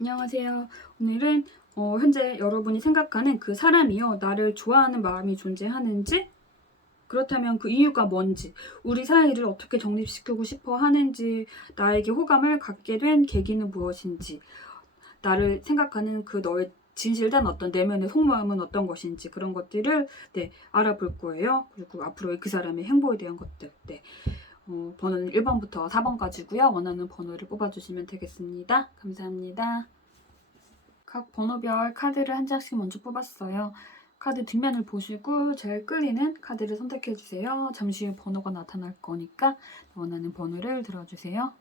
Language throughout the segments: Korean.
안녕하세요. 오늘은 현재 여러분이 생각하는 그 사람이요, 나를 좋아하는 마음이 존재하는지, 그렇다면 그 이유가 뭔지, 우리 사이를 어떻게 정립시키고 싶어 하는지, 나에게 호감을 갖게 된 계기는 무엇인지, 나를 생각하는 그 너의 진실된 어떤 내면의 속마음은 어떤 것인지, 그런 것들을 알아볼 거예요. 그리고 앞으로의 그 사람의 행보에 대한 것들. 번호는 1번부터 4번까지고요. 원하는 번호를 뽑아주시면 되겠습니다. 감사합니다. 각 번호별 카드를 한 장씩 먼저 뽑았어요. 카드 뒷면을 보시고 제일 끌리는 카드를 선택해주세요. 잠시 후 번호가 나타날 거니까 원하는 번호를 들어주세요.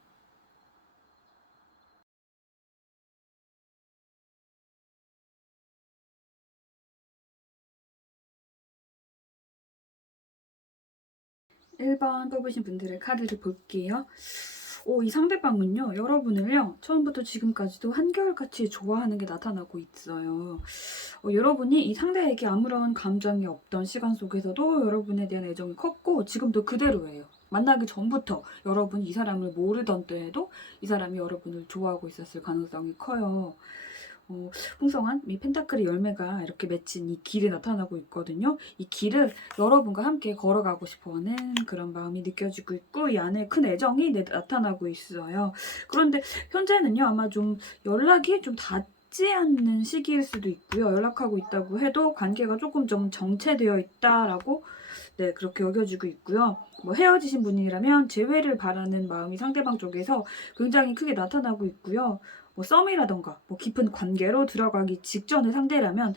(1번) 뽑으신 분들의 카드를 볼게요. 이 상대방은요, 여러분을요, 처음부터 지금까지도 한결같이 좋아하는 게 나타나고 있어요. 여러분이 이 상대에게 아무런 감정이 없던 시간 속에서도 여러분에 대한 애정이 컸고, 지금도 그대로예요. 만나기 전부터 여러분이 이 사람을 모르던 때에도 이 사람이 여러분을 좋아하고 있었을 가능성이 커요. 풍성한 이 펜타클의 열매가 이렇게 맺힌 이 길이 나타나고 있거든요. 이 길을 여러분과 함께 걸어가고 싶어하는 그런 마음이 느껴지고 있고, 이 안에 큰 애정이 나타나고 있어요. 그런데 현재는요, 아마 좀 연락이 좀 닿지 않는 시기일 수도 있고요. 연락하고 있다고 해도 관계가 조금 좀 정체되어 있다라고 그렇게 여겨지고 있고요. 헤어지신 분이라면 재회를 바라는 마음이 상대방 쪽에서 굉장히 크게 나타나고 있고요. 썸이라던가 깊은 관계로 들어가기 직전의 상대라면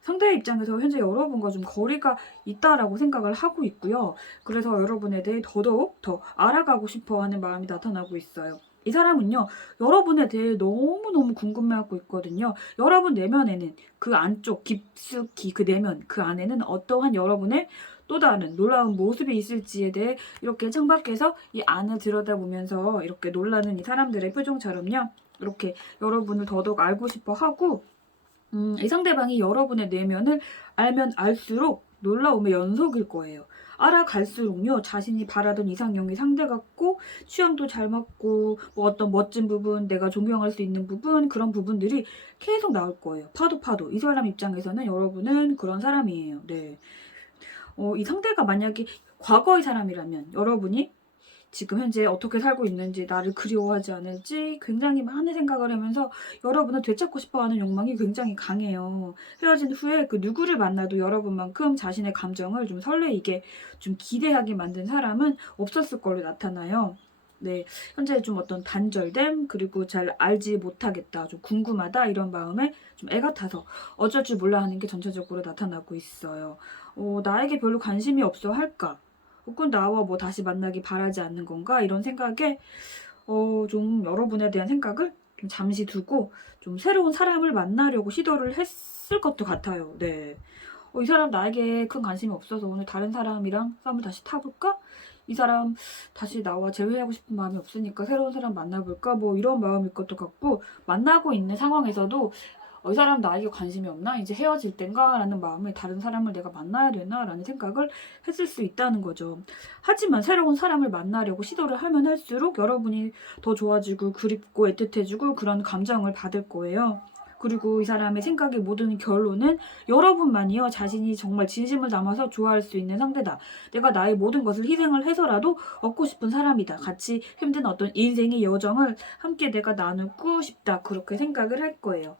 상대의 입장에서 현재 여러분과 좀 거리가 있다라고 생각을 하고 있고요. 그래서 여러분에 대해 더더욱 더 알아가고 싶어하는 마음이 나타나고 있어요. 이 사람은요, 여러분에 대해 너무너무 궁금해하고 있거든요. 여러분 내면에는 그 안쪽 깊숙이 그 내면 그 안에는 어떠한 여러분의 또 다른 놀라운 모습이 있을지에 대해 이렇게 창밖에서 이 안을 들여다보면서 이렇게 놀라는 이 사람들의 표정처럼요, 이렇게 여러분을 더더욱 알고 싶어 하고, 이 상대방이 여러분의 내면을 알면 알수록 놀라움의 연속일 거예요. 알아갈수록요, 자신이 바라던 이상형이 상대 같고, 취향도 잘 맞고, 어떤 멋진 부분, 내가 존경할 수 있는 부분, 그런 부분들이 계속 나올 거예요. 파도. 이 사람 입장에서는 여러분은 그런 사람이에요. 네. 이 상대가 만약에 과거의 사람이라면 여러분이 지금 현재 어떻게 살고 있는지, 나를 그리워하지 않을지 굉장히 많은 생각을 하면서 여러분을 되찾고 싶어하는 욕망이 굉장히 강해요. 헤어진 후에 그 누구를 만나도 여러분만큼 자신의 감정을 좀 설레이게, 좀 기대하게 만든 사람은 없었을 걸로 나타나요. 네, 현재 좀 어떤 단절됨, 그리고 잘 알지 못하겠다, 좀 궁금하다, 이런 마음에 좀 애가 타서 어쩔 줄 몰라 하는 게 전체적으로 나타나고 있어요. 나에게 별로 관심이 없어 할까? 혹은 나와 다시 만나기 바라지 않는 건가? 이런 생각에 좀 여러분에 대한 생각을 좀 잠시 두고 좀 새로운 사람을 만나려고 시도를 했을 것도 같아요. 네. 이 사람 나에게 큰 관심이 없어서 오늘 다른 사람이랑 썸을 다시 타볼까? 이 사람 다시 나와 재회하고 싶은 마음이 없으니까 새로운 사람 만나볼까? 이런 마음일 것도 같고, 만나고 있는 상황에서도 이 사람 나에게 관심이 없나? 이제 헤어질 땐가? 라는 마음에 다른 사람을 내가 만나야 되나? 라는 생각을 했을 수 있다는 거죠. 하지만 새로운 사람을 만나려고 시도를 하면 할수록 여러분이 더 좋아지고 그립고 애틋해지고 그런 감정을 받을 거예요. 그리고 이 사람의 생각의 모든 결론은 여러분만이요, 자신이 정말 진심을 담아서 좋아할 수 있는 상대다. 내가 나의 모든 것을 희생을 해서라도 얻고 싶은 사람이다. 같이 힘든 어떤 인생의 여정을 함께 내가 나누고 싶다. 그렇게 생각을 할 거예요.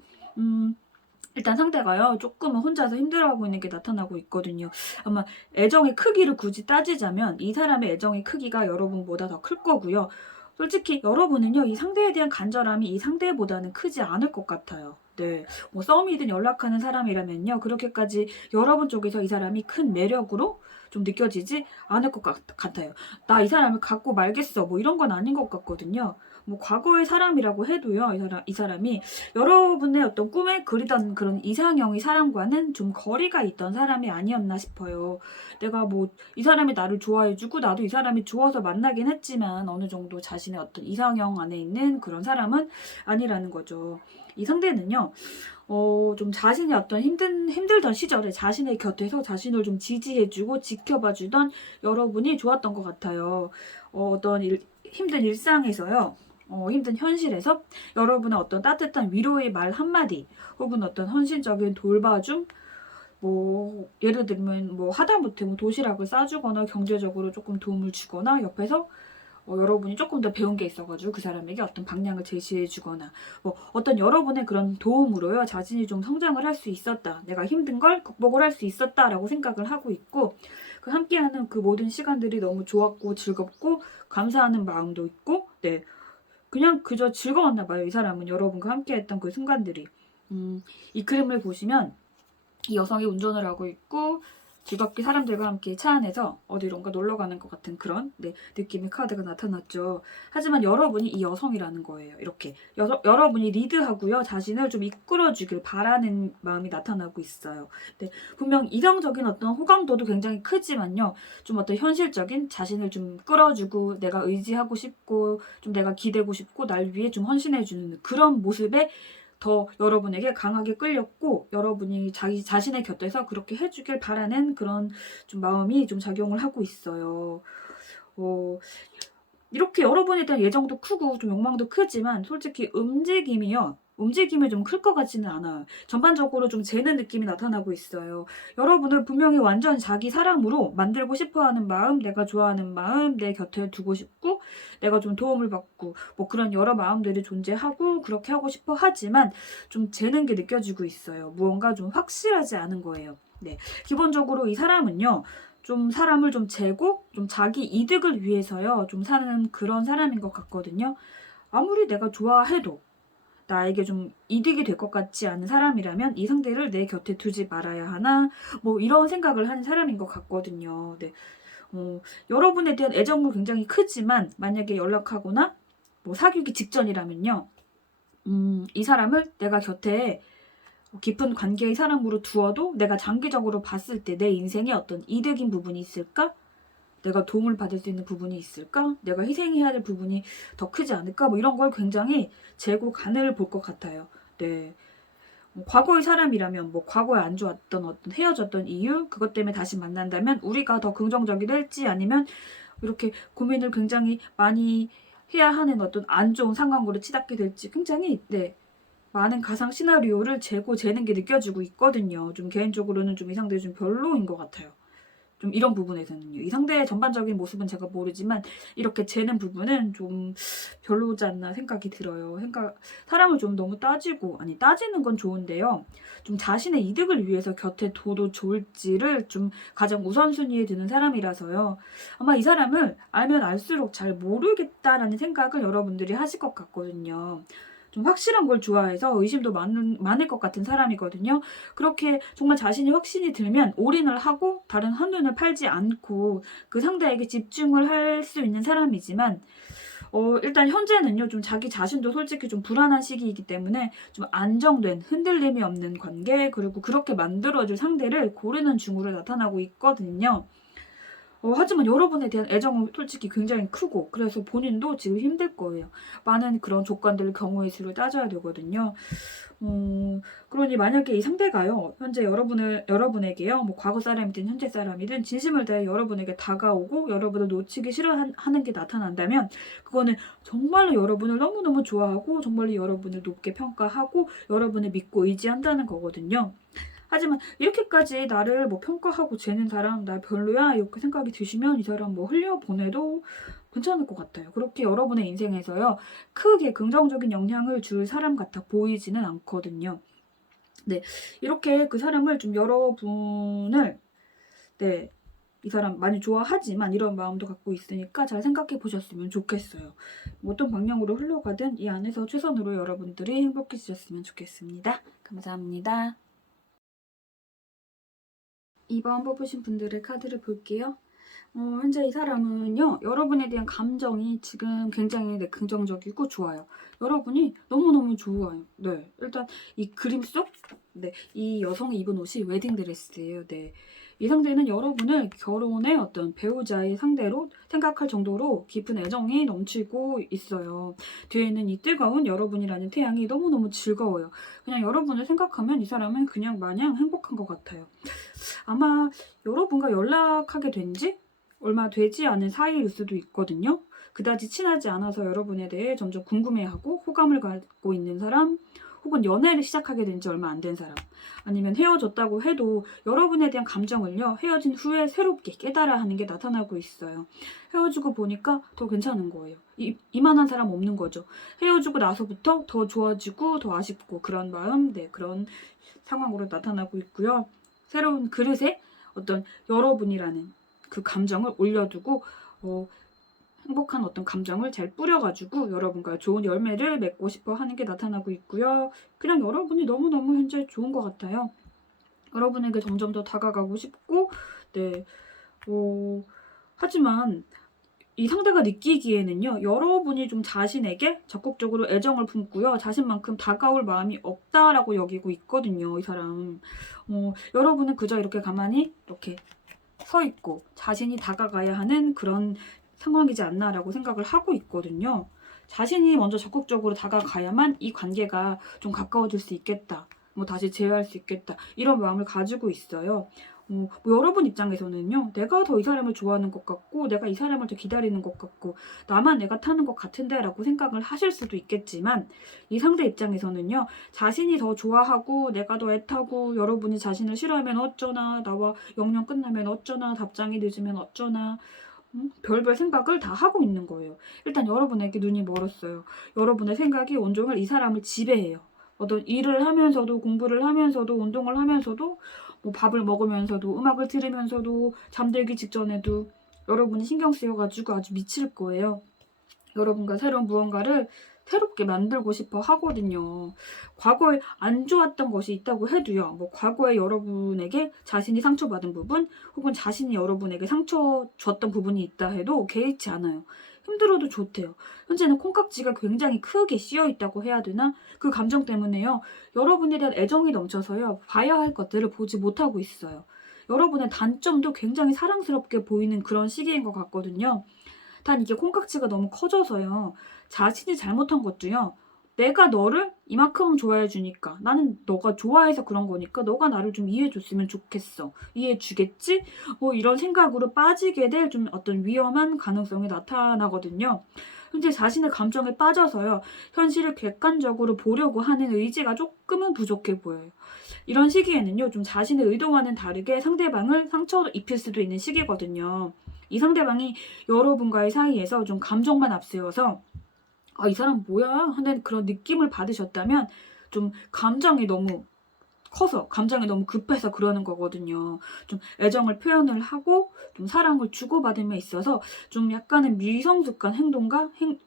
일단 상대가요, 조금은 혼자서 힘들어하고 있는 게 나타나고 있거든요. 아마 애정의 크기를 굳이 따지자면 이 사람의 애정의 크기가 여러분보다 더 클 거고요. 솔직히 여러분은요, 이 상대에 대한 간절함이 이 상대보다는 크지 않을 것 같아요. 네. 썸이든 연락하는 사람이라면요, 그렇게까지 여러분 쪽에서 이 사람이 큰 매력으로 좀 느껴지지 않을 것 같아요. 나 이 사람을 갖고 말겠어, 이런 건 아닌 것 같거든요. 과거의 사람이라고 해도요, 이 사람이 여러분의 어떤 꿈에 그리던 그런 이상형의 사람과는 좀 거리가 있던 사람이 아니었나 싶어요. 내가 이 사람이 나를 좋아해주고 나도 이 사람이 좋아서 만나긴 했지만 어느 정도 자신의 어떤 이상형 안에 있는 그런 사람은 아니라는 거죠. 이 상대는요, 좀 자신이 어떤 힘들던 시절에 자신의 곁에서 자신을 좀 지지해주고 지켜봐주던 여러분이 좋았던 것 같아요. 어떤 힘든 일상에서요, 힘든 현실에서 여러분의 어떤 따뜻한 위로의 말 한마디 혹은 어떤 헌신적인 돌봐줌, 뭐 예를 들면 뭐 하다못해 뭐 도시락을 싸주거나 경제적으로 조금 도움을 주거나 옆에서 여러분이 조금 더 배운 게 있어가지고 그 사람에게 어떤 방향을 제시해 주거나 뭐 어떤 여러분의 그런 도움으로요 자신이 좀 성장을 할 수 있었다, 내가 힘든 걸 극복을 할 수 있었다라고 생각을 하고 있고, 그 함께하는 그 모든 시간들이 너무 좋았고 즐겁고 감사하는 마음도 있고, 네, 그냥 그저 즐거웠나 봐요. 이 사람은 여러분과 함께했던 그 순간들이. 이 그림을 보시면 이 여성이 운전을 하고 있고 즐겁게 사람들과 함께 차 안에서 어디론가 놀러 가는 것 같은 그런 느낌의 카드가 나타났죠. 하지만 여러분이 이 여성이라는 거예요. 이렇게 여러분이 리드하고요 자신을 좀 이끌어주길 바라는 마음이 나타나고 있어요. 네, 분명 이성적인 어떤 호감도도 굉장히 크지만요, 좀 어떤 현실적인 자신을 좀 끌어주고 내가 의지하고 싶고 좀 내가 기대고 싶고 날 위해 좀 헌신해주는 그런 모습에 더 여러분에게 강하게 끌렸고, 여러분이 자기 자신의 곁에서 그렇게 해주길 바라는 그런 좀 마음이 좀 작용을 하고 있어요. 이렇게 여러분에 대한 예정도 크고 좀 욕망도 크지만 솔직히 움직임이 좀 클 것 같지는 않아요. 전반적으로 좀 재는 느낌이 나타나고 있어요. 여러분을 분명히 완전 자기 사람으로 만들고 싶어하는 마음, 내가 좋아하는 마음, 내 곁에 두고 싶고 내가 좀 도움을 받고 뭐 그런 여러 마음들이 존재하고 그렇게 하고 싶어 하지만 좀 재는 게 느껴지고 있어요. 무언가 좀 확실하지 않은 거예요. 네, 기본적으로 이 사람은요, 좀 사람을 좀 재고 좀 자기 이득을 위해서요 좀 사는 그런 사람인 것 같거든요. 아무리 내가 좋아해도 나에게 좀 이득이 될 것 같지 않은 사람이라면 이 상대를 내 곁에 두지 말아야 하나, 뭐 이런 생각을 하는 사람인 것 같거든요. 네. 여러분에 대한 애정은 굉장히 크지만 만약에 연락하거나 뭐 사귀기 직전이라면요, 이 사람을 내가 곁에 깊은 관계의 사람으로 두어도 내가 장기적으로 봤을 때 내 인생에 어떤 이득인 부분이 있을까? 내가 도움을 받을 수 있는 부분이 있을까? 내가 희생해야 될 부분이 더 크지 않을까? 뭐 이런 걸 굉장히 재고 간을 볼 것 같아요. 네. 과거의 사람이라면 뭐 과거에 안 좋았던 어떤 헤어졌던 이유, 그것 때문에 다시 만난다면 우리가 더 긍정적이 될지 아니면 이렇게 고민을 굉장히 많이 해야 하는 어떤 안 좋은 상황으로 치닫게 될지 굉장히 많은 가상 시나리오를 재고 재는 게 느껴지고 있거든요. 좀 개인적으로는 좀 이 상대 좀 별로인 것 같아요. 좀 이런 부분에서는요. 이 상대의 전반적인 모습은 제가 모르지만 이렇게 재는 부분은 좀 별로지 않나 생각이 들어요. 사람을 좀 너무 따지는 건 좋은데요. 좀 자신의 이득을 위해서 곁에 둬도 좋을지를 좀 가장 우선순위에 두는 사람이라서요. 아마 이 사람을 알면 알수록 잘 모르겠다라는 생각을 여러분들이 하실 것 같거든요. 좀 확실한 걸 좋아해서 의심도 많을 것 같은 사람이거든요. 그렇게 정말 자신이 확신이 들면 올인을 하고 다른 한눈을 팔지 않고 그 상대에게 집중을 할 수 있는 사람이지만 일단 현재는요 좀 자기 자신도 솔직히 좀 불안한 시기이기 때문에 좀 안정된 흔들림이 없는 관계, 그리고 그렇게 만들어줄 상대를 고르는 중으로 나타나고 있거든요. 하지만 여러분에 대한 애정은 솔직히 굉장히 크고 그래서 본인도 지금 힘들 거예요. 많은 그런 조건들 경우의 수를 따져야 되거든요. 그러니 만약에 이 상대가요 현재 여러분에게요 뭐 과거 사람이든 현재 사람이든 진심을 다해 여러분에게 다가오고 여러분을 놓치기 싫어하는 게 나타난다면 그거는 정말로 여러분을 너무너무 좋아하고 정말로 여러분을 높게 평가하고 여러분을 믿고 의지한다는 거거든요. 하지만 이렇게까지 나를 뭐 평가하고 재는 사람 나 별로야 이렇게 생각이 드시면 이 사람 뭐 흘려보내도 괜찮을 것 같아요. 그렇게 여러분의 인생에서요 크게 긍정적인 영향을 줄 사람 같아 보이지는 않거든요. 네, 이렇게 그 사람을 좀 여러분을 이 사람 많이 좋아하지만 이런 마음도 갖고 있으니까 잘 생각해 보셨으면 좋겠어요. 어떤 방향으로 흘러가든 이 안에서 최선으로 여러분들이 행복해지셨으면 좋겠습니다. 감사합니다. 2번 뽑으신 분들의 카드를 볼게요. 현재 이 사람은요, 여러분에 대한 감정이 지금 굉장히 긍정적이고 좋아요. 여러분이 너무너무 좋아요. 네, 일단 이 그림 속, 이 여성이 입은 옷이 웨딩드레스예요. 네. 이 상대는 여러분을 결혼의 어떤 배우자의 상대로 생각할 정도로 깊은 애정이 넘치고 있어요. 뒤에는 이 뜨거운 여러분이라는 태양이 너무너무 즐거워요. 그냥 여러분을 생각하면 이 사람은 그냥 마냥 행복한 것 같아요. 아마 여러분과 연락하게 된 지 얼마 되지 않은 사이일 수도 있거든요. 그다지 친하지 않아서 여러분에 대해 점점 궁금해하고 호감을 갖고 있는 사람, 혹은 연애를 시작하게 된 지 얼마 안 된 사람, 아니면 헤어졌다고 해도 여러분에 대한 감정을요, 헤어진 후에 새롭게 깨달아 하는 게 나타나고 있어요. 헤어지고 보니까 더 괜찮은 거예요. 이만한 사람 없는 거죠. 헤어지고 나서부터 더 좋아지고 더 아쉽고 그런 마음, 네, 그런 상황으로 나타나고 있고요. 새로운 그릇에 어떤 여러분이라는 그 감정을 올려두고 행복한 어떤 감정을 잘 뿌려가지고 여러분과 좋은 열매를 맺고 싶어 하는 게 나타나고 있고요. 그냥 여러분이 너무너무 현재 좋은 것 같아요. 여러분에게 점점 더 다가가고 싶고, 네. 하지만 이 상대가 느끼기에는요, 여러분이 좀 자신에게 적극적으로 애정을 품고요, 자신만큼 다가올 마음이 없다라고 여기고 있거든요, 이 사람. 여러분은 그저 이렇게 가만히 이렇게 서 있고 자신이 다가가야 하는 그런 상황이지 않나라고 생각을 하고 있거든요. 자신이 먼저 적극적으로 다가가야만 이 관계가 좀 가까워질 수 있겠다, 다시 재회할 수 있겠다, 이런 마음을 가지고 있어요. 여러분 입장에서는요, 내가 더 이 사람을 좋아하는 것 같고, 내가 이 사람을 더 기다리는 것 같고, 나만 내가 타는 것 같은데 라고 생각을 하실 수도 있겠지만, 이 상대 입장에서는요, 자신이 더 좋아하고 내가 더 애타고, 여러분이 자신을 싫어하면 어쩌나, 나와 영영 끝나면 어쩌나, 답장이 늦으면 어쩌나, 별별 생각을 다 하고 있는 거예요. 일단 여러분에게 눈이 멀었어요. 여러분의 생각이 온종일 이 사람을 지배해요. 어떤 일을 하면서도, 공부를 하면서도, 운동을 하면서도, 밥을 먹으면서도, 음악을 들으면서도, 잠들기 직전에도 여러분이 신경 쓰여가지고 아주 미칠 거예요. 여러분과 새로운 무언가를 새롭게 만들고 싶어 하거든요. 과거에 안 좋았던 것이 있다고 해도요, 과거에 여러분에게 자신이 상처받은 부분, 혹은 자신이 여러분에게 상처 줬던 부분이 있다 해도 개의치 않아요. 힘들어도 좋대요. 현재는 콩깍지가 굉장히 크게 씌여 있다고 해야 되나? 그 감정 때문에요, 여러분에 대한 애정이 넘쳐서요, 봐야 할 것들을 보지 못하고 있어요. 여러분의 단점도 굉장히 사랑스럽게 보이는 그런 시기인 것 같거든요. 단 이게 콩깍지가 너무 커져서요, 자신이 잘못한 것도요, 내가 너를 이만큼 좋아해 주니까, 나는 너가 좋아해서 그런 거니까 너가 나를 좀 이해해 줬으면 좋겠어, 이해해 주겠지? 이런 생각으로 빠지게 될 좀 어떤 위험한 가능성이 나타나거든요. 현재 자신의 감정에 빠져서요, 현실을 객관적으로 보려고 하는 의지가 조금은 부족해 보여요. 이런 시기에는요, 좀 자신의 의도와는 다르게 상대방을 상처 입힐 수도 있는 시기거든요. 이 상대방이 여러분과의 사이에서 좀 감정만 앞세워서 이 사람 뭐야? 하는 그런 느낌을 받으셨다면, 좀 감정이 너무 커서, 감정이 너무 급해서 그러는 거거든요. 좀 애정을 표현을 하고 좀 사랑을 주고받음에 있어서 좀 약간은 미성숙한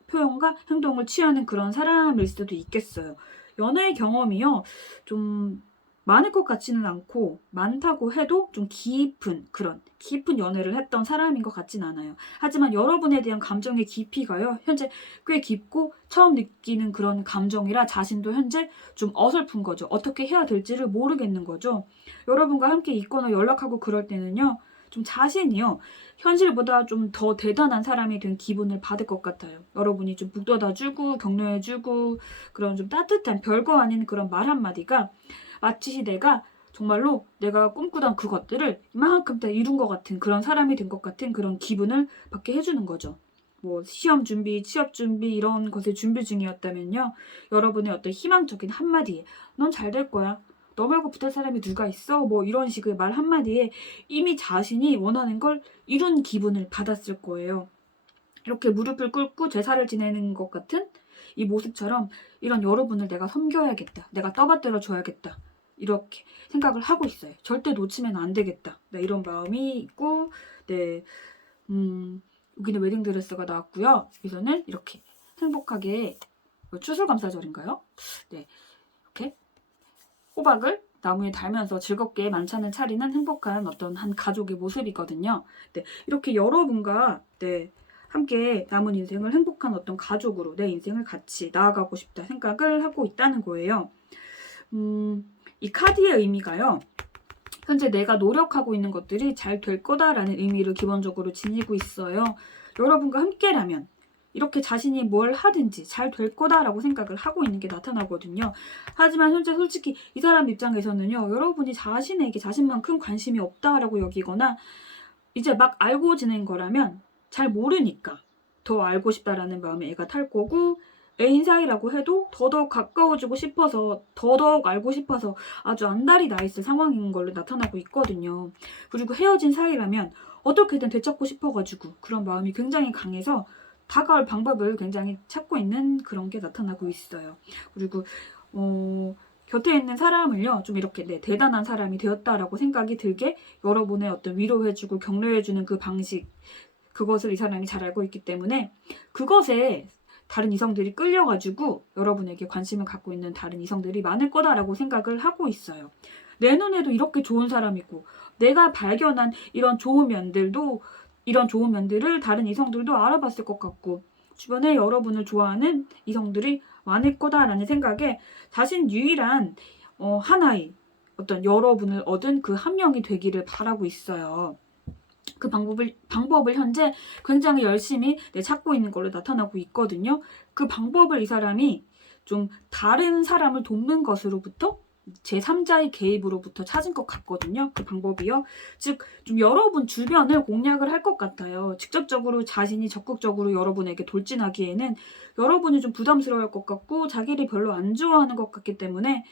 표현과 행동을 취하는 그런 사람일 수도 있겠어요. 연애의 경험이요, 좀 많을 것 같지는 않고, 많다고 해도 좀 깊은 연애를 했던 사람인 것 같진 않아요. 하지만 여러분에 대한 감정의 깊이가요, 현재 꽤 깊고 처음 느끼는 그런 감정이라 자신도 현재 좀 어설픈 거죠. 어떻게 해야 될지를 모르겠는 거죠. 여러분과 함께 있거나 연락하고 그럴 때는요, 좀 자신이요, 현실보다 좀 더 대단한 사람이 된 기분을 받을 것 같아요. 여러분이 좀 북돋아주고 격려해주고 그런 좀 따뜻한, 별거 아닌 그런 말 한마디가 마치 정말로 내가 꿈꾸던 그것들을 이만큼 다 이룬 것 같은, 그런 사람이 된 것 같은 그런 기분을 받게 해주는 거죠. 시험 준비, 취업 준비 이런 것을 준비 중이었다면요, 여러분의 어떤 희망적인 한마디에 넌 잘 될 거야, 너 말고 붙을 사람이 누가 있어, 이런 식의 말 한마디에 이미 자신이 원하는 걸 이룬 기분을 받았을 거예요. 이렇게 무릎을 꿇고 제사를 지내는 것 같은 이 모습처럼, 이런 여러분을 내가 섬겨야겠다, 내가 떠받들어 줘야겠다, 이렇게 생각을 하고 있어요. 절대 놓치면 안 되겠다, 네, 이런 마음이 있고, 네, 여기는 웨딩드레스가 나왔고요. 여기서는 이렇게 행복하게, 추수감사절인가요? 네, 이렇게 호박을 나무에 달면서 즐겁게 만찬을 차리는 행복한 어떤 한 가족의 모습이거든요. 네, 이렇게 여러분과 함께 남은 인생을 행복한 어떤 가족으로 내 인생을 같이 나아가고 싶다 생각을 하고 있다는 거예요. 이 카드의 의미가요, 현재 내가 노력하고 있는 것들이 잘 될 거다라는 의미를 기본적으로 지니고 있어요. 여러분과 함께라면 이렇게 자신이 뭘 하든지 잘 될 거다라고 생각을 하고 있는 게 나타나거든요. 하지만 현재 솔직히 이 사람 입장에서는요, 여러분이 자신에게 자신만큼 관심이 없다라고 여기거나, 이제 막 알고 지낸 거라면 잘 모르니까 더 알고 싶다라는 마음에 애가 탈 거고, 애인 사이라고 해도 더더욱 가까워지고 싶어서 더더욱 알고 싶어서 아주 안달이 나 있을 상황인 걸로 나타나고 있거든요. 그리고 헤어진 사이라면 어떻게든 되찾고 싶어가지고 그런 마음이 굉장히 강해서 다가올 방법을 굉장히 찾고 있는 그런 게 나타나고 있어요. 그리고 곁에 있는 사람을요, 좀 이렇게 대단한 사람이 되었다라고 생각이 들게 여러분의 어떤 위로해주고 격려해주는 그 방식, 그것을 이 사람이 잘 알고 있기 때문에 그것에 다른 이성들이 끌려가지고 여러분에게 관심을 갖고 있는 다른 이성들이 많을 거다라고 생각을 하고 있어요. 내 눈에도 이렇게 좋은 사람이고 내가 발견한 이런 좋은 면들을 다른 이성들도 알아봤을 것 같고 주변에 여러분을 좋아하는 이성들이 많을 거다라는 생각에 자신 유일한 하나의 어떤 여러분을 얻은 그 한 명이 되기를 바라고 있어요. 그 방법을 현재 굉장히 열심히 찾고 있는 걸로 나타나고 있거든요. 그 방법을 이 사람이 좀 다른 사람을 돕는 것으로부터 제3자의 개입으로부터 찾은 것 같거든요. 그 방법이요. 즉, 좀 여러분 주변을 공략을 할 것 같아요. 직접적으로 자신이 적극적으로 여러분에게 돌진하기에는 여러분이 좀 부담스러울 것 같고 자기를 별로 안 좋아하는 것 같기 때문에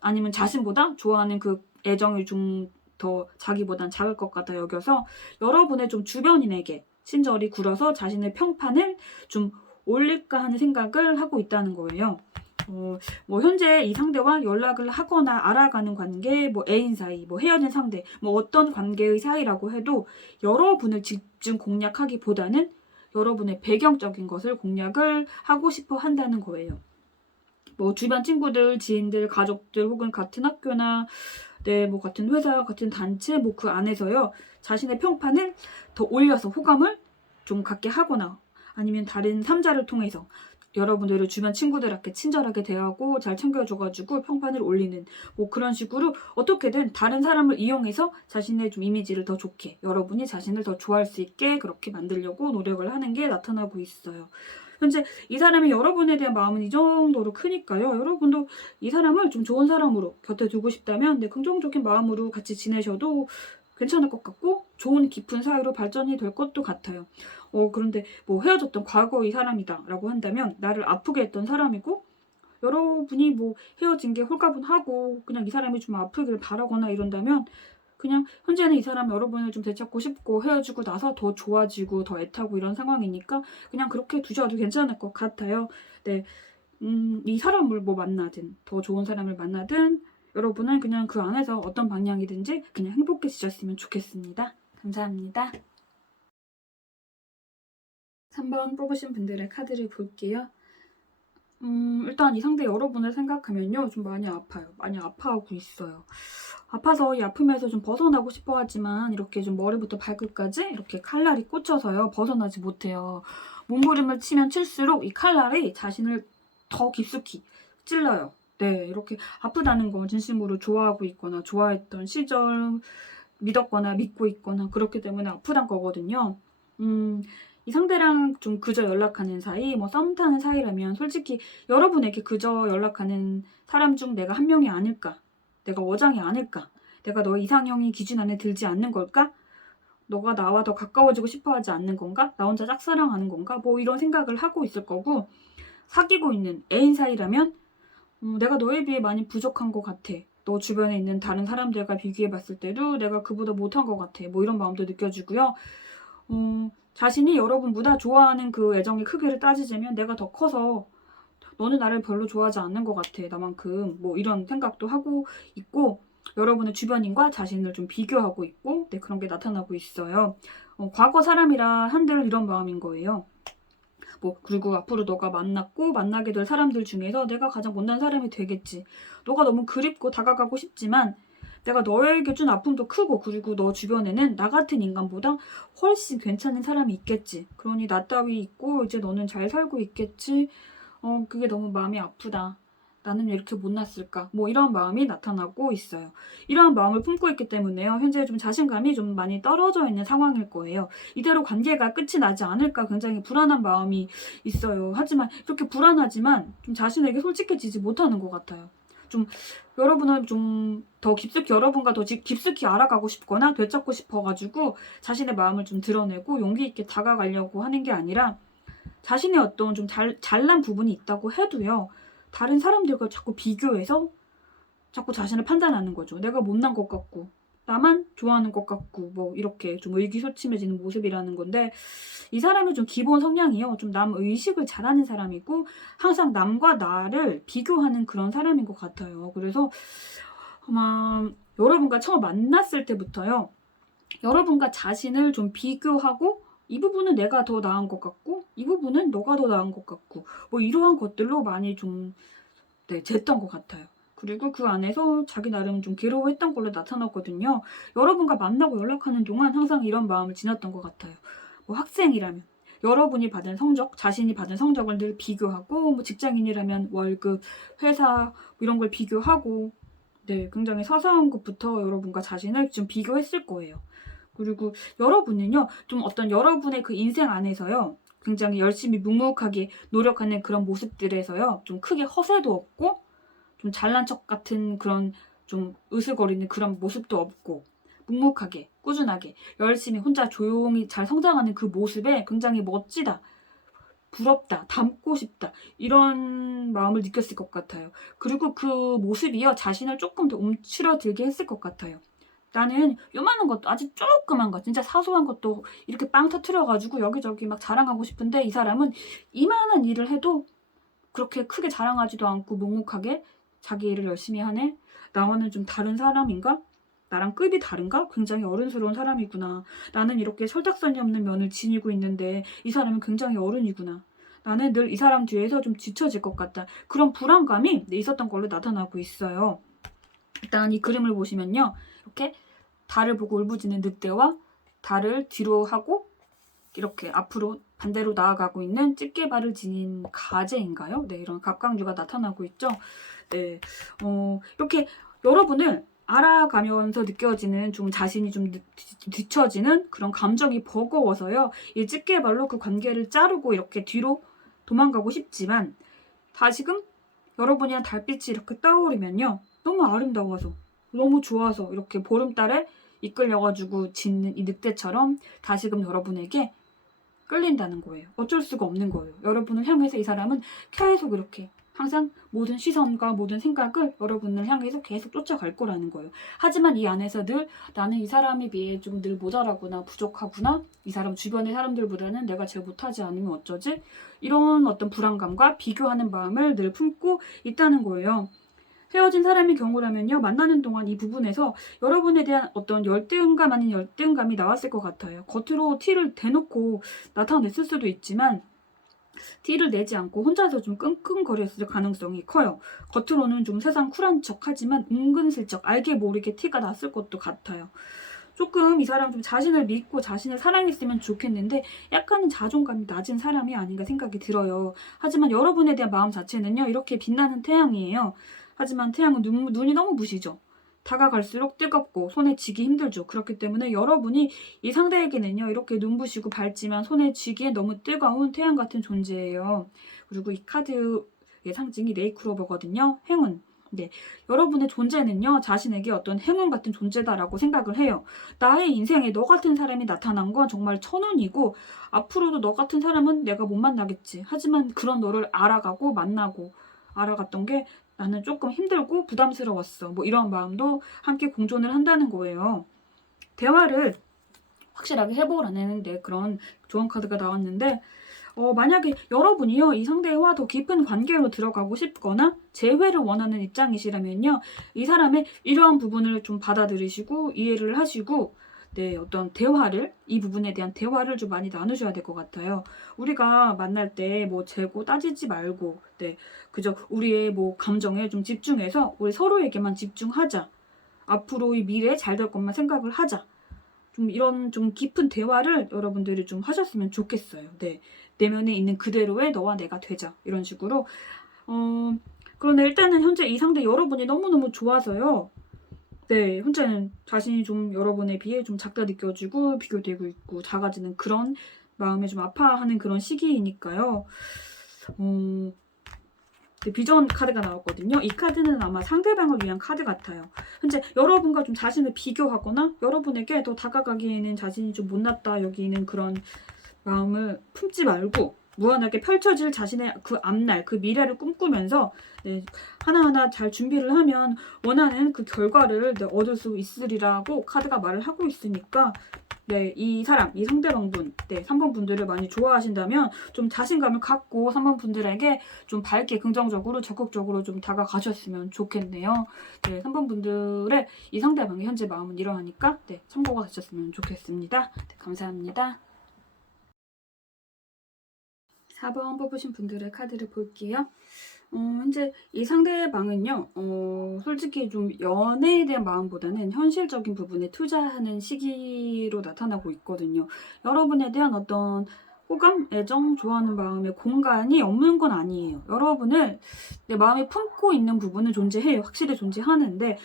아니면 자신보다 좋아하는 그 애정이 좀 더 자기보단 작을 것 같아 여겨서 여러분의 좀 주변인에게 친절히 굴어서 자신의 평판을 좀 올릴까 하는 생각을 하고 있다는 거예요. 현재 이 상대와 연락을 하거나 알아가는 관계, 애인 사이, 헤어진 상대, 어떤 관계의 사이라고 해도 여러분을 집중 공략하기보다는 여러분의 배경적인 것을 공략을 하고 싶어 한다는 거예요. 주변 친구들, 지인들, 가족들 혹은 같은 학교나 같은 회사, 같은 단체, 그 안에서요, 자신의 평판을 더 올려서 호감을 좀 갖게 하거나 아니면 다른 3자를 통해서 여러분들을 주변 친구들한테 친절하게 대하고 잘 챙겨줘가지고 평판을 올리는 그런 식으로 어떻게든 다른 사람을 이용해서 자신의 좀 이미지를 더 좋게 여러분이 자신을 더 좋아할 수 있게 그렇게 만들려고 노력을 하는 게 나타나고 있어요. 현재 이 사람이 여러분에 대한 마음은 이 정도로 크니까요. 여러분도 이 사람을 좀 좋은 사람으로 곁에 두고 싶다면 긍정적인 마음으로 같이 지내셔도 괜찮을 것 같고 좋은 깊은 사이로 발전이 될 것도 같아요. 그런데 헤어졌던 과거의 사람이다 라고 한다면 나를 아프게 했던 사람이고 여러분이 헤어진 게 홀가분하고 그냥 이 사람이 좀 아프길 바라거나 이런다면 그냥 현재는 이 사람 여러분을 좀 되찾고 싶고 헤어지고 나서 더 좋아지고 더 애타고 이런 상황이니까 그냥 그렇게 두셔도 괜찮을 것 같아요. 네, 이 사람을 만나든 더 좋은 사람을 만나든 여러분은 그냥 그 안에서 어떤 방향이든지 그냥 행복해지셨으면 좋겠습니다. 감사합니다. 3번 뽑으신 분들의 카드를 볼게요. 일단 이 상대 여러분을 생각하면요. 좀 많이 아파요. 많이 아파하고 있어요. 아파서 이 아픔에서 좀 벗어나고 싶어 하지만 이렇게 좀 머리부터 발끝까지 이렇게 칼날이 꽂혀서요. 벗어나지 못해요. 몸부림을 치면 칠수록 이 칼날이 자신을 더 깊숙이 찔러요. 네, 이렇게 아프다는 건 진심으로 좋아하고 있거나 좋아했던 시절 믿었거나 믿고 있거나 그렇기 때문에 아프단 거거든요. 이 상대랑 좀 그저 연락하는 사이, 썸 타는 사이라면 솔직히 여러분에게 그저 연락하는 사람 중 내가 한 명이 아닐까? 내가 어장이 아닐까? 내가 너의 이상형이 기준 안에 들지 않는 걸까? 너가 나와 더 가까워지고 싶어 하지 않는 건가? 나 혼자 짝사랑하는 건가? 이런 생각을 하고 있을 거고 사귀고 있는 애인 사이라면 내가 너에 비해 많이 부족한 것 같아. 너 주변에 있는 다른 사람들과 비교해봤을 때도 내가 그보다 못한 것 같아. 이런 마음도 느껴지고요. 자신이 여러분보다 좋아하는 그 애정의 크기를 따지자면 내가 더 커서 너는 나를 별로 좋아하지 않는 것 같아. 나만큼 이런 생각도 하고 있고 여러분의 주변인과 자신을 좀 비교하고 있고 그런 게 나타나고 있어요. 과거 사람이라 한들 이런 마음인 거예요. 그리고 앞으로 너가 만나게 될 사람들 중에서 내가 가장 못난 사람이 되겠지. 너가 너무 그립고 다가가고 싶지만 내가 너에게 준 아픔도 크고 그리고 너 주변에는 나 같은 인간보다 훨씬 괜찮은 사람이 있겠지. 그러니 나 따위 있고 이제 너는 잘 살고 있겠지. 그게 너무 마음이 아프다. 나는 왜 이렇게 못났을까? 이런 마음이 나타나고 있어요. 이러한 마음을 품고 있기 때문에요. 현재 좀 자신감이 좀 많이 떨어져 있는 상황일 거예요. 이대로 관계가 끝이 나지 않을까 굉장히 불안한 마음이 있어요. 하지만 이렇게 불안하지만 좀 자신에게 솔직해지지 못하는 것 같아요. 좀 여러분을 좀 더 깊숙이 여러분과 더 깊숙이 알아가고 싶거나 되찾고 싶어가지고 자신의 마음을 좀 드러내고 용기 있게 다가가려고 하는 게 아니라 자신의 어떤 좀 잘난 부분이 있다고 해도요. 다른 사람들과 자꾸 비교해서 자꾸 자신을 판단하는 거죠. 내가 못난 것 같고 나만 좋아하는 것 같고 뭐 이렇게 좀 의기소침해지는 모습이라는 건데, 이 사람의 좀 기본 성향이요. 좀 남 의식을 잘하는 사람이고 항상 남과 나를 비교하는 그런 사람인 것 같아요. 그래서 아마 여러분과 처음 만났을 때부터요. 여러분과 자신을 좀 비교하고 이 부분은 내가 더 나은 것 같고 이 부분은 너가 더 나은 것 같고 뭐 이러한 것들로 많이 좀 쟀던 것 같아요. 그리고 그 안에서 자기 나름 좀 괴로워했던 걸로 나타났거든요. 여러분과 만나고 연락하는 동안 항상 이런 마음을 지녔던 것 같아요. 뭐 학생이라면 여러분이 받은 성적, 자신이 받은 성적을 늘 비교하고, 뭐 직장인이라면 월급, 회사 뭐 이런 걸 비교하고, 굉장히 사소한 것부터 여러분과 자신을 좀 비교했을 거예요. 그리고 여러분은요, 좀 어떤 여러분의 그 인생 안에서요, 굉장히 열심히 묵묵하게 노력하는 그런 모습들에서요, 좀 크게 허세도 없고, 좀 잘난 척 같은 그런 좀 으스거리는 그런 모습도 없고, 묵묵하게, 꾸준하게, 열심히 혼자 조용히 잘 성장하는 그 모습에 굉장히 멋지다, 부럽다, 닮고 싶다, 이런 마음을 느꼈을 것 같아요. 그리고 그 모습이요, 자신을 조금 더 움츠러들게 했을 것 같아요. 나는 요만한 것도, 아주 조그만 것, 진짜 사소한 것도 이렇게 빵 터트려가지고 여기저기 막 자랑하고 싶은데, 이 사람은 이만한 일을 해도 그렇게 크게 자랑하지도 않고 묵묵하게 자기 일을 열심히 하네? 나와는 좀 다른 사람인가? 나랑 급이 다른가? 굉장히 어른스러운 사람이구나. 나는 이렇게 설득선이 없는 면을 지니고 있는데 이 사람은 굉장히 어른이구나. 나는 늘 이 사람 뒤에서 좀 뒤처질 것 같다. 그런 불안감이 있었던 걸로 나타나고 있어요. 일단 이 그림을 보시면요. 이렇게 달을 보고 울부짖는 늑대와 달을 뒤로 하고 이렇게 앞으로 반대로 나아가고 있는 집게발을 지닌 가재인가요? 네, 이런 갑각류가 나타나고 있죠. 네, 이렇게 여러분을 알아가면서 느껴지는 좀 자신이 좀 뒤처지는 그런 감정이 버거워서요. 이 집게발로 그 관계를 자르고 이렇게 뒤로 도망가고 싶지만, 다시금 여러분이 한 달빛이 이렇게 떠오르면요. 너무 아름다워서, 너무 좋아서 이렇게 보름달에 이끌려가지고 짖는 이 늑대처럼 다시금 여러분에게 끌린다는 거예요. 어쩔 수가 없는 거예요. 여러분을 향해서 이 사람은 계속 이렇게 항상 모든 시선과 모든 생각을 여러분을 향해서 계속 쫓아갈 거라는 거예요. 하지만 이 안에서 늘 나는 이 사람에 비해 좀 늘 모자라구나, 부족하구나, 이 사람 주변의 사람들보다는 내가 제일 못하지 않으면 어쩌지? 이런 어떤 불안감과 비교하는 마음을 늘 품고 있다는 거예요. 헤어진 사람의 경우라면요, 만나는 동안 이 부분에서 여러분에 대한 어떤 열등감 아닌 열등감이 나왔을 것 같아요. 겉으로 티를 대놓고 나타냈을 수도 있지만 티를 내지 않고 혼자서 좀 끙끙거렸을 가능성이 커요. 겉으로는 좀 세상 쿨한 척 하지만 은근슬쩍 알게 모르게 티가 났을 것도 같아요. 조금 이 사람 좀 자신을 믿고 자신을 사랑했으면 좋겠는데 약간은 자존감이 낮은 사람이 아닌가 생각이 들어요. 하지만 여러분에 대한 마음 자체는요, 이렇게 빛나는 태양이에요. 하지만 태양은 눈이 너무 부시죠. 다가갈수록 뜨겁고 손에 쥐기 힘들죠. 그렇기 때문에 여러분이 이 상대에게는요, 이렇게 눈부시고 밝지만 손에 쥐기에 너무 뜨거운 태양 같은 존재예요. 그리고 이 카드의 상징이 네이크로버거든요. 행운. 네, 여러분의 존재는요, 자신에게 어떤 행운 같은 존재다라고 생각을 해요. 나의 인생에 너 같은 사람이 나타난 건 정말 천운이고, 앞으로도 너 같은 사람은 내가 못 만나겠지. 하지만 그런 너를 알아가고 만나고 알아갔던 게 나는 조금 힘들고 부담스러웠어. 뭐 이런 마음도 함께 공존을 한다는 거예요. 대화를 확실하게 해보라는 그런 조언 카드가 나왔는데, 만약에 여러분이요, 이 상대와 더 깊은 관계로 들어가고 싶거나 재회를 원하는 입장이시라면요, 이 사람의 이러한 부분을 좀 받아들이시고 이해를 하시고, 어떤 대화를, 이 부분에 대한 대화를 좀 많이 나누셔야 될 것 같아요. 우리가 만날 때 뭐 재고 따지지 말고, 그저 우리의 뭐 감정에 좀 집중해서 우리 서로에게만 집중하자. 앞으로의 미래에 잘 될 것만 생각을 하자. 좀 이런 좀 깊은 대화를 여러분들이 좀 하셨으면 좋겠어요. 내면에 있는 그대로의 너와 내가 되자. 이런 식으로. 그런데 일단은 현재 이 상대 여러분이 너무너무 좋아서요. 현재는 자신이 좀 여러분에 비해 좀 작다 느껴지고 비교되고 있고 작아지는 그런 마음에 좀 아파하는 그런 시기이니까요. 비전 카드가 나왔거든요. 이 카드는 아마 상대방을 위한 카드 같아요. 현재 여러분과 좀 자신을 비교하거나 여러분에게 더 다가가기에는 자신이 좀 못났다 여기는 그런 마음을 품지 말고 무한하게 펼쳐질 자신의 그 앞날, 그 미래를 꿈꾸면서 네, 하나하나 잘 준비를 하면 원하는 그 결과를 네, 얻을 수 있으리라고 카드가 말을 하고 있으니까 네, 이 사람, 이 상대방분, 네, 3번 분들을 많이 좋아하신다면 좀 자신감을 갖고 3번 분들에게 좀 밝게 긍정적으로 적극적으로 좀 다가가셨으면 좋겠네요. 네, 3번 분들의 이 상대방의 현재 마음은 이러하니까 네, 참고가 되셨으면 좋겠습니다. 네, 감사합니다. 4번 뽑으신 분들의 카드를 볼게요. 현재 이 상대방은요, 솔직히 좀 연애에 대한 마음보다는 현실적인 부분에 투자하는 시기로 나타나고 있거든요. 여러분에 대한 어떤 호감, 애정, 좋아하는 마음의 공간이 없는 건 아니에요. 여러분을 내 마음에 품고 있는 부분은 존재해요. 확실히 존재하는데,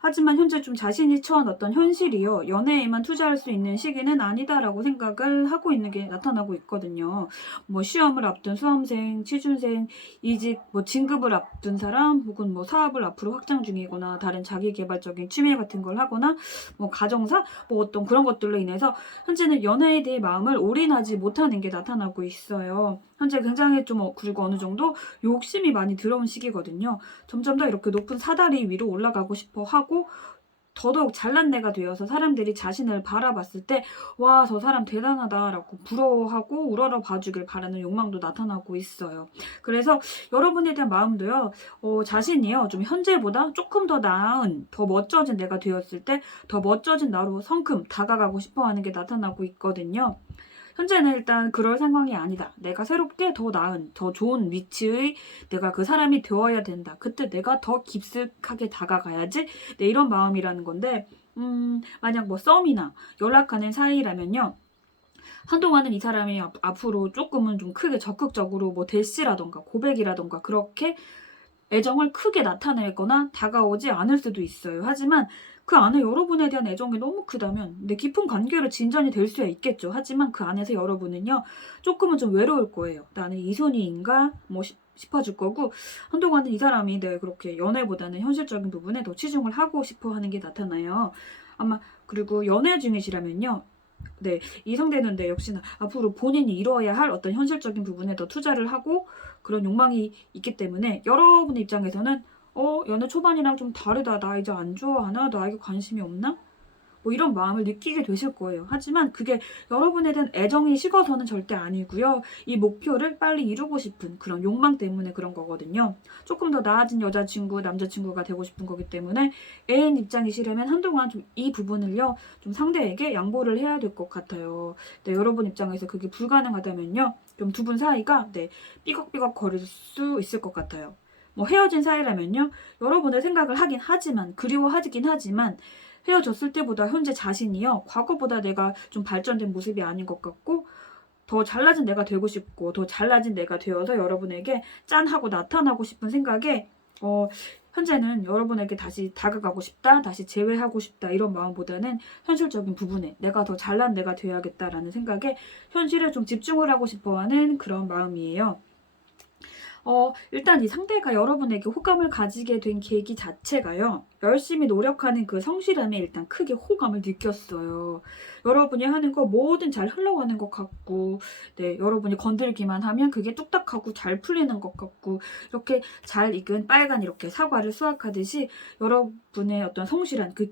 하지만 현재 좀 자신이 처한 어떤 현실이요. 연애에만 투자할 수 있는 시기는 아니다라고 생각을 하고 있는 게 나타나고 있거든요. 뭐 시험을 앞둔 수험생, 취준생, 이직, 뭐 진급을 앞둔 사람, 혹은 뭐 사업을 앞으로 확장 중이거나 다른 자기 개발적인 취미 같은 걸 하거나 뭐 가정사, 뭐 어떤 그런 것들로 인해서 현재는 연애에 대해 마음을 올인하지 못하는 게 나타나고 있어요. 현재 굉장히 좀 그리고 어느 정도 욕심이 많이 들어온 시기거든요. 점점 더 이렇게 높은 사다리 위로 올라가고 싶어 하고 더더욱 잘난 내가 되어서 사람들이 자신을 바라봤을 때 와, 저 사람 대단하다라고 부러워하고 우러러 봐주길 바라는 욕망도 나타나고 있어요. 그래서 여러분에 대한 마음도요. 자신이요. 좀 현재보다 조금 더 나은, 더 멋져진 내가 되었을 때 더 멋져진 나로 성큼 다가가고 싶어하는 게 나타나고 있거든요. 현재는 일단 그럴 상황이 아니다. 내가 새롭게 더 나은, 더 좋은 위치의 내가 그 사람이 되어야 된다. 그때 내가 더 깊숙하게 다가가야지. 네, 이런 마음이라는 건데, 만약 뭐 썸이나 연락하는 사이라면요. 한동안은 이 사람이 앞으로 조금은 좀 크게 적극적으로 뭐 대시라던가 고백이라던가 그렇게 애정을 크게 나타내거나 다가오지 않을 수도 있어요. 하지만 그 안에 여러분에 대한 애정이 너무 크다면 깊은 관계로 진전이 될 수야 있겠죠. 하지만 그 안에서 여러분은요. 조금은 좀 외로울 거예요. 나는 이손이인가 뭐 싶어질 거고 한동안은 이 사람이 그렇게 연애보다는 현실적인 부분에 더 치중을 하고 싶어 하는 게 나타나요. 아마 그리고 연애 중이시라면요. 네, 이 상대는 역시나 앞으로 본인이 이루어야 할 어떤 현실적인 부분에 더 투자를 하고 그런 욕망이 있기 때문에 여러분의 입장에서는 연애 초반이랑 좀 다르다. 나 이제 안 좋아하나? 나에게 관심이 없나? 뭐 이런 마음을 느끼게 되실 거예요. 하지만 그게 여러분에 대한 애정이 식어서는 절대 아니고요. 이 목표를 빨리 이루고 싶은 그런 욕망 때문에 그런 거거든요. 조금 더 나아진 여자친구, 남자친구가 되고 싶은 거기 때문에 애인 입장이시라면 한동안 좀 이 부분을요. 좀 상대에게 양보를 해야 될 것 같아요. 네, 여러분 입장에서 그게 불가능하다면요. 좀 두 분 사이가 삐걱삐걱 거릴 수 있을 것 같아요. 뭐 헤어진 사이라면요. 여러분의 생각을 하긴 하지만 그리워하긴 하지만 헤어졌을 때보다 현재 자신이요. 과거보다 내가 좀 발전된 모습이 아닌 것 같고 더 잘나진 내가 되고 싶고 더 잘나진 내가 되어서 여러분에게 짠하고 나타나고 싶은 생각에 현재는 여러분에게 다시 다가가고 싶다, 다시 재회하고 싶다 이런 마음보다는 현실적인 부분에 내가 더 잘난 내가 되어야겠다라는 생각에 현실에 좀 집중을 하고 싶어하는 그런 마음이에요. 일단 이 상대가 여러분에게 호감을 가지게 된 계기 자체가요. 열심히 노력하는 그 성실함에 일단 크게 호감을 느꼈어요. 여러분이 하는 거 뭐든 잘 흘러가는 것 같고, 네, 여러분이 건들기만 하면 그게 뚝딱하고 잘 풀리는 것 같고, 이렇게 잘 익은 빨간 이렇게 사과를 수확하듯이 여러분의 어떤 성실한 그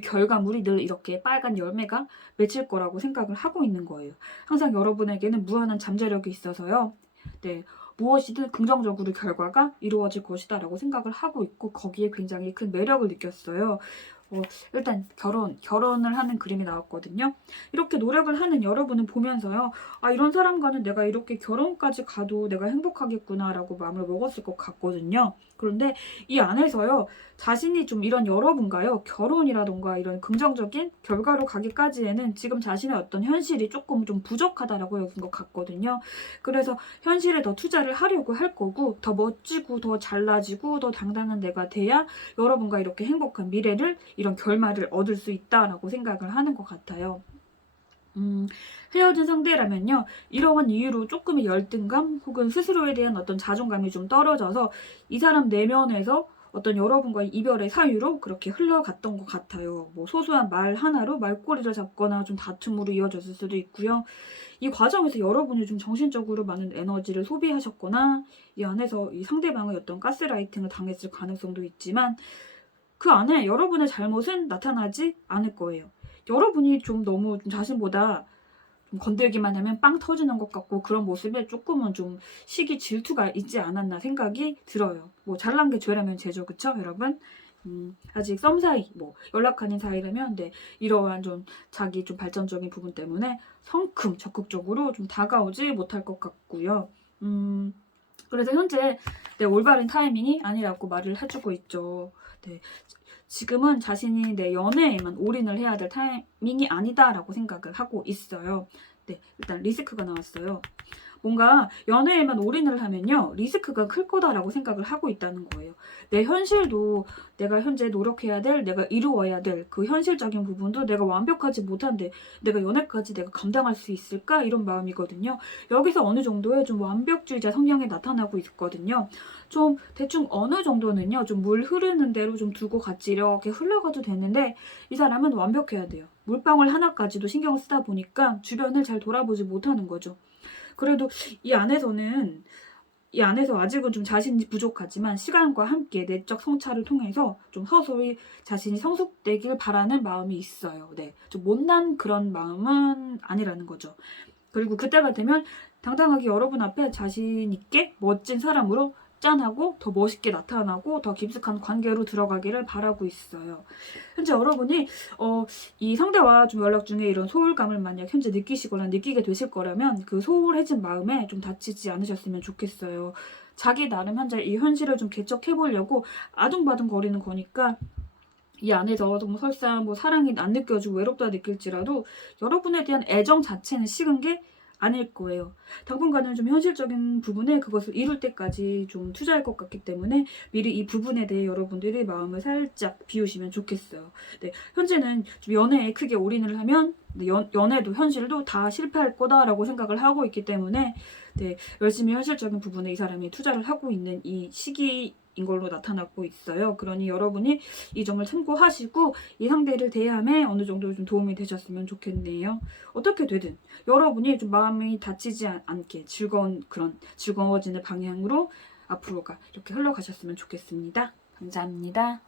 결과물이 늘 이렇게 빨간 열매가 맺힐 거라고 생각을 하고 있는 거예요. 항상 여러분에게는 무한한 잠재력이 있어서요. 네, 무엇이든 긍정적으로 결과가 이루어질 것이다 라고 생각을 하고 있고 거기에 굉장히 큰 매력을 느꼈어요. 일단 결혼을 하는 그림이 나왔거든요. 이렇게 노력을 하는 여러분을 보면서요. 아, 이런 사람과는 내가 이렇게 결혼까지 가도 내가 행복하겠구나라고 마음을 먹었을 것 같거든요. 그런데 이 안에서요. 자신이 좀 이런 여러분과요. 결혼이라던가 이런 긍정적인 결과로 가기까지에는 지금 자신의 어떤 현실이 조금 좀 부족하다라고 여긴 것 같거든요. 그래서 현실에 더 투자를 하려고 할 거고 더 멋지고 더 잘나지고 더 당당한 내가 돼야 여러분과 이렇게 행복한 미래를 이런 결말을 얻을 수 있다라고 생각을 하는 것 같아요. 헤어진 상대라면요. 이러한 이유로 조금의 열등감 혹은 스스로에 대한 어떤 자존감이 좀 떨어져서 이 사람 내면에서 어떤 여러분과의 이별의 사유로 그렇게 흘러갔던 것 같아요. 뭐 소소한 말 하나로 말꼬리를 잡거나 좀 다툼으로 이어졌을 수도 있고요. 이 과정에서 여러분이 좀 정신적으로 많은 에너지를 소비하셨거나 이 안에서 이 상대방의 어떤 가스라이팅을 당했을 가능성도 있지만 그 안에 여러분의 잘못은 나타나지 않을 거예요. 여러분이 좀 너무 좀 자신보다 좀 건들기만 하면 빵 터지는 것 같고 그런 모습에 조금은 좀 시기 질투가 있지 않았나 생각이 들어요. 뭐 잘난 게 죄라면 죄죠, 그쵸 여러분? 아직 썸 사이, 뭐 연락하는 사이라면 네, 이러한 좀 자기 좀 발전적인 부분 때문에 성큼 적극적으로 좀 다가오지 못할 것 같고요. 그래서 현재 네, 올바른 타이밍이 아니라고 말을 해주고 있죠. 네, 지금은 자신이 내 연애에만 올인을 해야 될 타이밍이 아니다라고 생각을 하고 있어요. 네, 일단 리스크가 나왔어요. 뭔가 연애에만 올인을 하면요, 리스크가 클 거다라고 생각을 하고 있다는 거예요. 내 현실도 내가 현재 노력해야 될, 내가 이루어야 될 그 현실적인 부분도 내가 완벽하지 못한데 내가 연애까지 내가 감당할 수 있을까? 이런 마음이거든요. 여기서 어느 정도의 좀 완벽주의자 성향이 나타나고 있거든요. 좀 대충 어느 정도는요, 좀 물 흐르는 대로 좀 두고 같이 이렇게 흘러가도 되는데 이 사람은 완벽해야 돼요. 물방울 하나까지도 신경을 쓰다 보니까 주변을 잘 돌아보지 못하는 거죠. 그래도 이 안에서 아직은 좀 자신이 부족하지만 시간과 함께 내적 성찰을 통해서 좀 서서히 자신이 성숙되길 바라는 마음이 있어요. 네, 좀 못난 그런 마음은 아니라는 거죠. 그리고 그때가 되면 당당하게 여러분 앞에 자신 있게 멋진 사람으로 짠하고 더 멋있게 나타나고 더 깊숙한 관계로 들어가기를 바라고 있어요. 현재 여러분이 이 상대와 좀 연락 중에 이런 소홀감을 만약 현재 느끼시거나 느끼게 되실 거라면 그 소홀해진 마음에 좀 다치지 않으셨으면 좋겠어요. 자기 나름 현재 이 현실을 좀 개척해 보려고 아둥바둥 거리는 거니까 이 안에서 뭐 설사 뭐 사랑이 안 느껴지고 외롭다 느낄지라도 여러분에 대한 애정 자체는 식은 게 아닐 거예요. 당분간은 좀 현실적인 부분에 그것을 이룰 때까지 좀 투자할 것 같기 때문에 미리 이 부분에 대해 여러분들이 마음을 살짝 비우시면 좋겠어요. 네, 현재는 좀 연애에 크게 올인을 하면 연애도 현실도 다 실패할 거다라고 생각을 하고 있기 때문에 네, 열심히 현실적인 부분에 이 사람이 투자를 하고 있는 이 시기 인 걸로 나타나고 있어요. 그러니 여러분이 이 점을 참고하시고 이 상대를 대함에 어느 정도 좀 도움이 되셨으면 좋겠네요. 어떻게 되든 여러분이 좀 마음이 다치지 않게 즐거워지는 방향으로 앞으로가 이렇게 흘러가셨으면 좋겠습니다. 감사합니다.